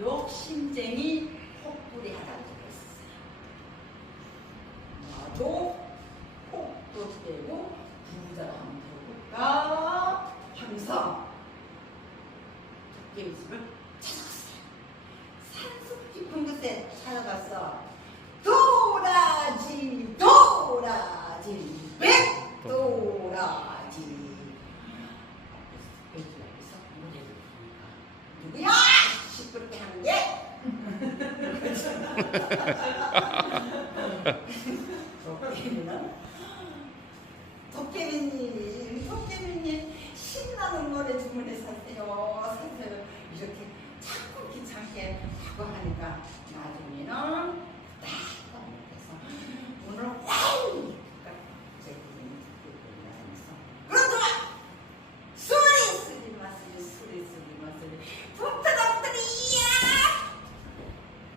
욕심쟁이 혹부리하다고 했어요. 나도 혹도 되고 부자라 하면 되볼까 항상 적게 웃음을 찾아갔어요. 산속 깊은 곳에 찾아갔어. 도라지 도라지 백 도깨비님, 도깨비님 신나는 노래 사세요. 사세요. 이렇게 자꾸 귀찮게 하고 하니까 나도